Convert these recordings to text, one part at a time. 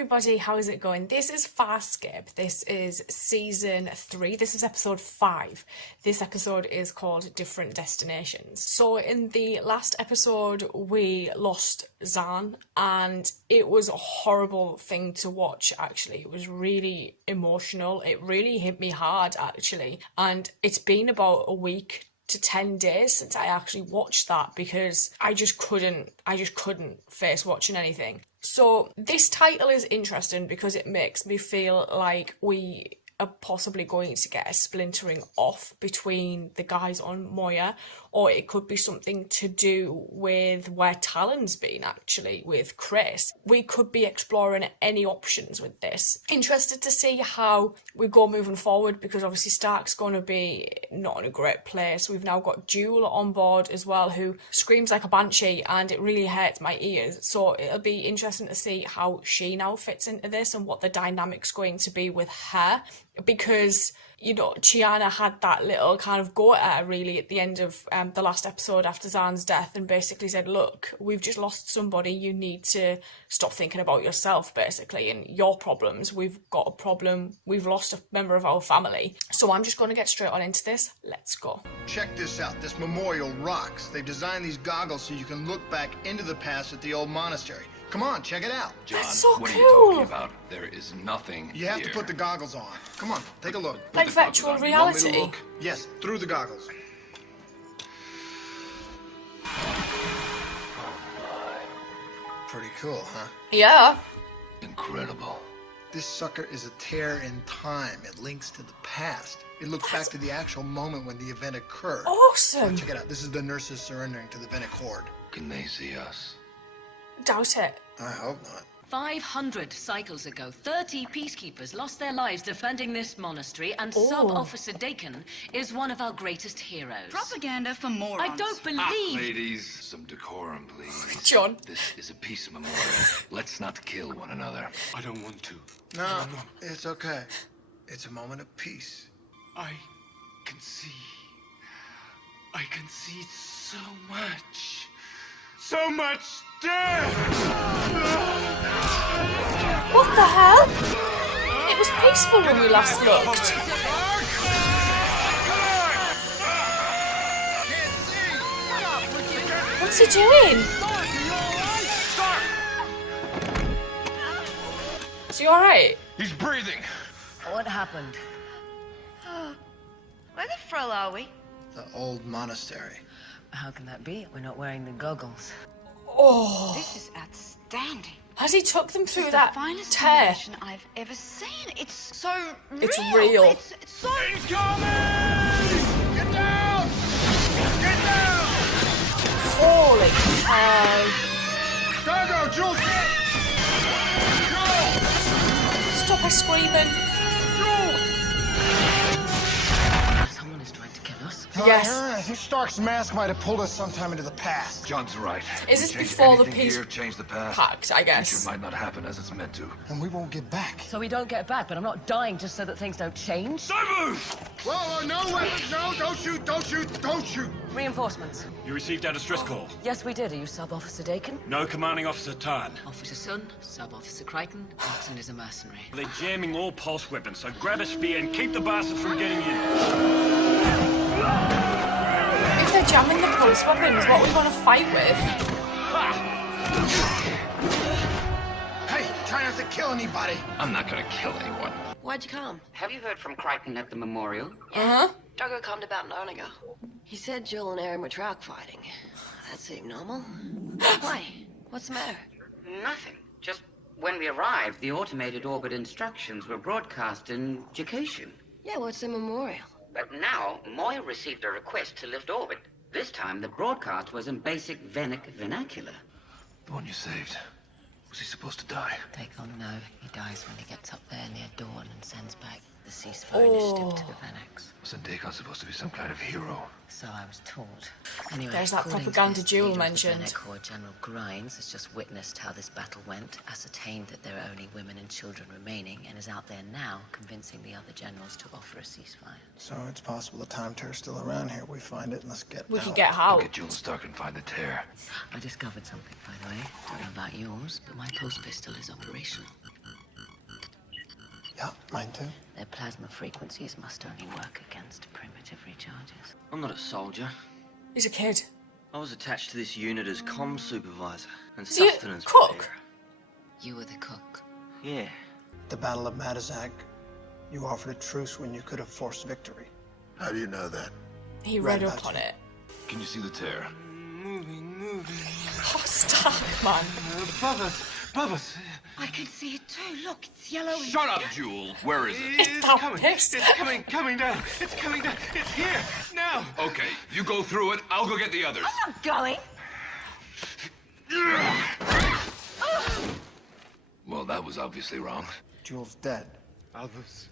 everybody, how is it going? This is Farscape. This is season 3. This is episode 5. This episode is called Different Destinations. So in the last episode we lost Zan and it was a horrible thing to watch actually. It was really emotional. It really hit me hard actually. And it's been about a week to 10 days since I actually watched that because I just couldn't face watching anything. So this title is interesting because it makes me feel like we are possibly going to get a splintering off between the guys on Moya, or it could be something to do with where Talon's been actually with Chris. We could be exploring any options with this. Interested to see how we go moving forward because obviously Stark's going to be not in a great place. We've now got Jewel on board as well who screams like a banshee and it really hurts my ears. So it'll be interesting to see how she now fits into this and what the dynamic's going to be with her. Because, you know, Chiana had that little kind of go at her really at the end of the last episode after Zan's death and basically said, look, we've just lost somebody, you need to stop thinking about yourself basically and your problems. We've got a problem, we've lost a member of our family. So I'm just going to get straight on into this. Let's go. Check this out, this memorial rocks. They've designed these goggles so you can look back into the past at the old monastery. Come on, check it out. John, that's so what cool. are you talking about? There is nothing You have here. to put the goggles on. Come on, take a look. Like virtual reality. Look? Yes, through the goggles. Pretty cool, huh? Yeah. Incredible. This sucker is a tear in time. It links to the past. It looks back to the actual moment when the event occurred. Awesome. Check it out. This is the nurses surrendering to the Venic Horde. Can they see us? Doubt it. I hope not. 500 cycles ago, 30 peacekeepers lost their lives defending this monastery, and Oh. Sub-Officer Dakin is one of our greatest heroes. Propaganda for morons. I don't believe... Ladies, some decorum, please. John. This is a peace memorial. Let's not kill one another. I don't want to. No, it's okay. It's a moment of peace. I can see so much. So much death! What the hell? It was peaceful when we last looked. What's he doing? Is he alright? He's breathing. What happened? Where the frill are we? The old monastery. How can that be? We're not wearing the goggles. Oh, This is outstanding. has he took them through It's that the finest tear? creation I've ever seen. It's so real. It's real. It's so... Get down! Get down! Holy cow. Go, Jules! Stop her screaming. Someone is trying to kill us. Yes. I think Stark's mask might have pulled us sometime into the past. John's right. Is this Change before the anything peace here, change the past. pact, I guess? Future might not happen as it's meant to. And we won't get back. So we don't get back, but I'm not dying just so that things don't change. Whoa, no weapons! No, don't shoot! Don't shoot! Don't shoot! Reinforcements. You received out a stress call. Yes, we did. Are you Sub-Officer Dakin? No commanding officer Tan. Officer Sun, Sub-Officer Crichton. Watson is a mercenary. They're jamming all pulse weapons, so grab a spear and keep the bastards from getting in. If they're jamming the pulse weapons, what are we going to fight with? Hey, try not to kill anybody! I'm not gonna kill anyone. Why'd you come? Have you heard from Crichton at the memorial? Uh-huh. Doggo calmed about an hour ago. He said Jill and Aaron were truck fighting. That seemed normal. Why? What's the matter? Nothing. Just when we arrived, the automated orbit instructions were broadcast in Jacation. Yeah, what's the memorial? But now, Moya received a request to lift orbit. This time, the broadcast was in basic Venic vernacular. The one you saved. Was he supposed to die? Dakin, no. He dies when he gets up there near dawn and sends back the ceasefire initiative to the Venex. Wasn't Dagon supposed to be some kind of hero? So I was taught. Anyway, There's that according to propaganda this Jewel leader of the mentioned. Venex Corps, General Grimes has just witnessed how this battle went, ascertained that there are only women and children remaining, and is out there now convincing the other generals to offer a ceasefire. So it's possible the time tear's still around here. We find it and let's get We out. could get I'll out. get Jules Stark and find the tear. I discovered something, by the way. Don't know about yours, but my pulse pistol is operational. Yeah, mine too. Their plasma frequencies must only work against primitive recharges. I'm not a soldier. He's a kid. I was attached to this unit as comm supervisor and Is he a sustenance cook? preparer. You were the cook. Yeah. The Battle of Madizak, you offered a truce when you could have forced victory. How do you know that? He Right read about up on you. it. Can you see the tear? Moving. Oh, stop, man. Bubba's. I can see it too. Look, it's yellow. Shut up, Jewel. Where is it? It's that pissed. It's coming down. It's coming down. It's here, now. Okay, you go through it. I'll go get the others. I'm not going. Well, that was obviously wrong. Jewel's dead. Others.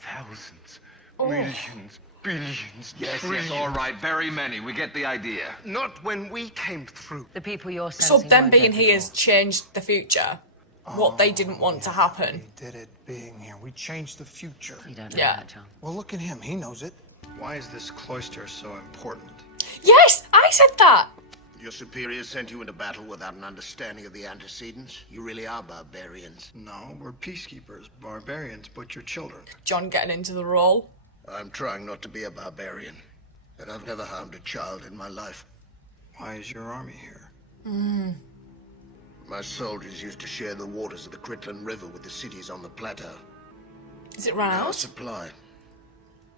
Thousands. Oh. Millions. Billions. Yes, all right. Very many. We get the idea. Not when we came through. The people you're So sensing them won't being get here has before. changed the future. What they didn't want to happen. We did it being here. We changed the future. You don't know Yeah. that, John. Well, look at him. He knows it. Why is this cloister so important? Yes, I said that. Your superiors sent you into battle without an understanding of the antecedents? You really are barbarians. No, we're peacekeepers. Barbarians butcher children. John getting into the role. I'm trying not to be a barbarian, and I've never harmed a child in my life. Why is your army here? My soldiers used to share the waters of the Critland River with the cities on the plateau. Is it run Our out? supply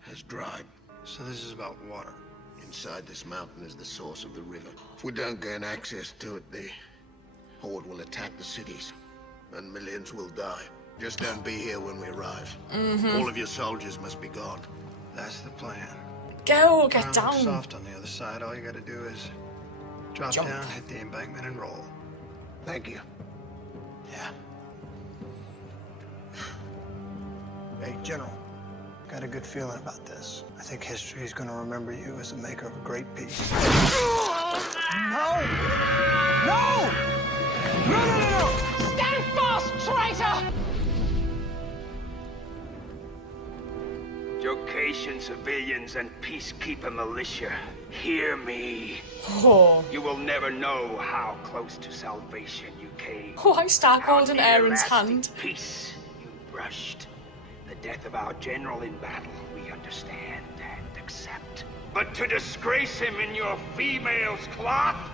has dried. So this is about water. Inside this mountain is the source of the river. If we don't gain access to it, the Horde will attack the cities, and millions will die. Just don't be here when we arrive. All of your soldiers must be gone. That's the plan. Go, get Ground looks down. soft on the other side. All you gotta do is drop Jump. down, hit the embankment, and roll. Thank you. Yeah. Hey, General. Got a good feeling about this. I think history is going to remember you as the maker of a great peace. No! No! No! Stand fast, traitor! Location civilians and peacekeeper militia, hear me. Oh. You will never know how close to salvation you came. Why Stark How holding near Aaron's lasting hand? Peace you brushed. The death of our general in battle, we understand and accept. But to disgrace him in your female's cloth,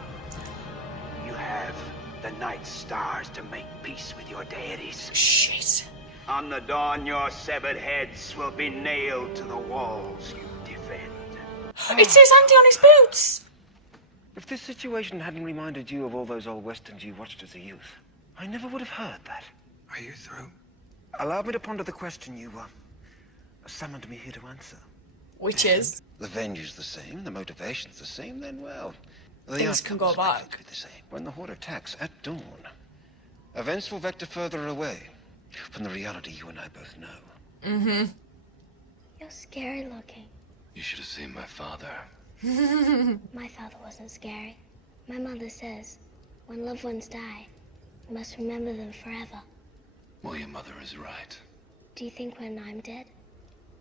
you have the night stars to make peace with your deities. Shit. On the dawn, your severed heads will be nailed to the walls you defend. It says Andy on his boots. If this situation hadn't reminded you of all those old westerns you watched as a youth, I never would have heard that. Are you through? Allow me to ponder the question you summoned me here to answer. Which is, The venue's the same, the motivation's the same, then well, the things can outcome's go likely back. to be the same. When the Horde attacks at dawn, events will vector further away from the reality you and I both know. You're scary looking. You should have seen my father. My father wasn't scary. My mother says, when loved ones die, you must remember them forever. Well, your mother is right. Do you think when I'm dead,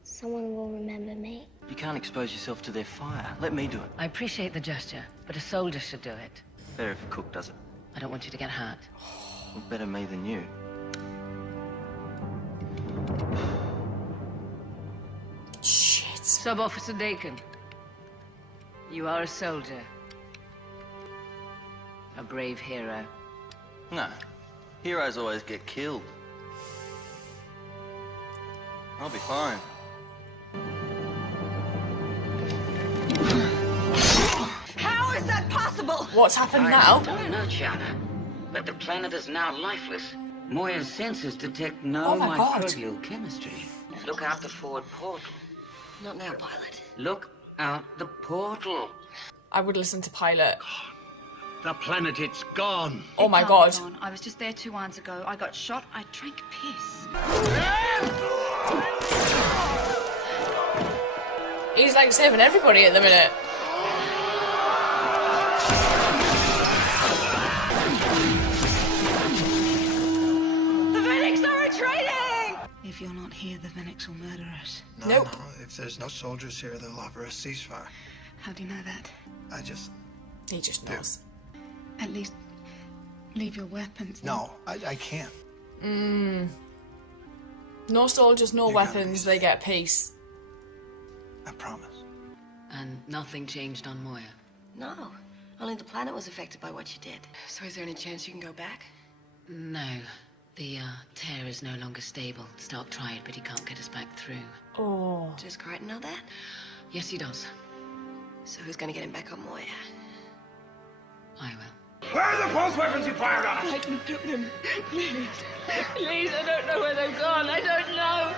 someone will remember me? You can't expose yourself to their fire. Let me do it. I appreciate the gesture, but a soldier should do it. Better if a cook does it. I don't want you to get hurt. Well, better me than you. Shit. Sub-Officer Dakin, you are a soldier. A brave hero. No. Heroes always get killed. I'll be fine. How is that possible? What's happened I now? don't know, Chiana, but the planet is now lifeless. Moya's sensors detect no Oh my God. microbial chemistry. Look out the forward portal. Not now, pilot. Look out the portal. I would listen to Pilot. The planet, it's gone. Oh my God. I was just there 2 hours ago. I got shot. I drank piss. He's like saving everybody at the minute. The Venics are retreating! If you're not here, the Venics will murder us. No, Nope. no. If there's no soldiers here, they'll offer a ceasefire. How do you know that? I just... He just knows. At least leave your weapons. No, I can't. No, No soldiers, no weapons, they get peace. I promise. And nothing changed on Moya? No. Only the planet was affected by what you did. So is there any chance you can go back? No. The tear is no longer stable. Stark tried, but he can't get us back through. Oh. Does Crichton know that? Yes, he does. So who's gonna get him back on Moya? I will. Where are the pulse weapons you fired on us? I can do them. Please. Please, I don't know where they've gone. I don't know.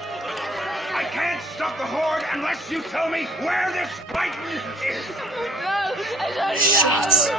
I can't stop the Horde unless you tell me where this Crichton is. No, I don't know. Shit.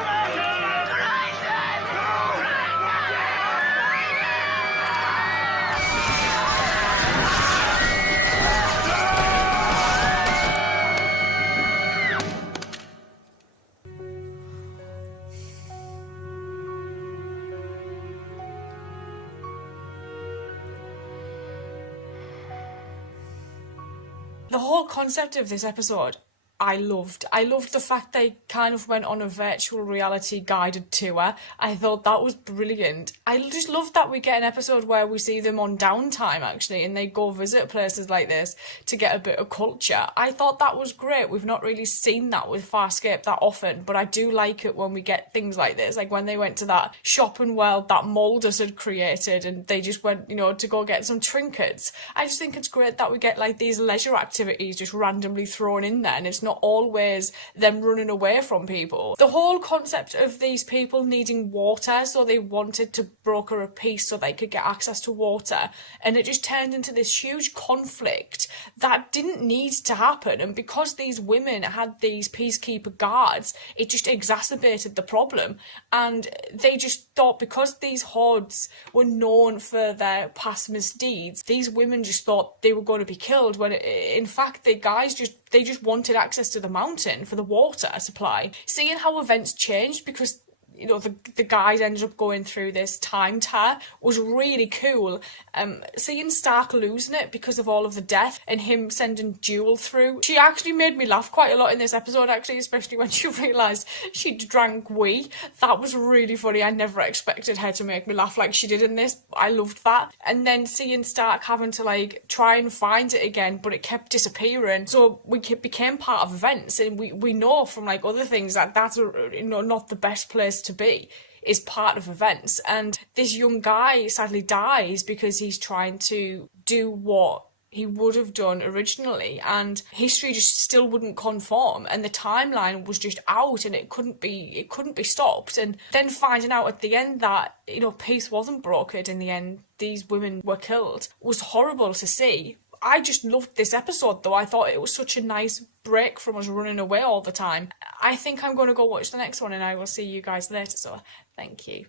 The whole concept of this episode, I loved. I loved the fact they kind of went on a virtual reality guided tour. I thought that was brilliant. I just loved that we get an episode where we see them on downtime, actually, and they go visit places like this to get a bit of culture. I thought that was great. We've not really seen that with Farscape that often, but I do like it when we get things like this. Like when they went to that shopping world that Moldus had created and they just went, you know, to go get some trinkets. I just think it's great that we get like these leisure activities just randomly thrown in there, and it's not always them running away from people. The whole concept of these people needing water, so they wanted to broker a peace so they could get access to water, and it just turned into this huge conflict that didn't need to happen. And because these women had these peacekeeper guards, it just exacerbated the problem. And they just thought, because these hordes were known for their past misdeeds, these women just thought they were going to be killed, when in fact the guys just wanted access to the mountain for the water supply. Seeing how events changed, because you know, the guys ended up going through this time tear, was really cool. Seeing Stark losing it because of all of the death and him sending Jewel through, she actually made me laugh quite a lot in this episode, actually, especially when she realised she'd drank wee. That was really funny. I never expected her to make me laugh like she did in this. I loved that. And then seeing Stark having to like try and find it again, but it kept disappearing. So we became part of events, and we know from like other things that that's not the best place to be, is part of events. And this young guy sadly dies because he's trying to do what he would have done originally, and history just still wouldn't conform, and the timeline was just out, and it couldn't be stopped. And then finding out at the end that, you know, peace wasn't brokered in the end, these women were killed, was horrible to see. I just loved this episode though. I thought it was such a nice break from us running away all the time. I think I'm going to go watch the next one, and I will see you guys later, so thank you.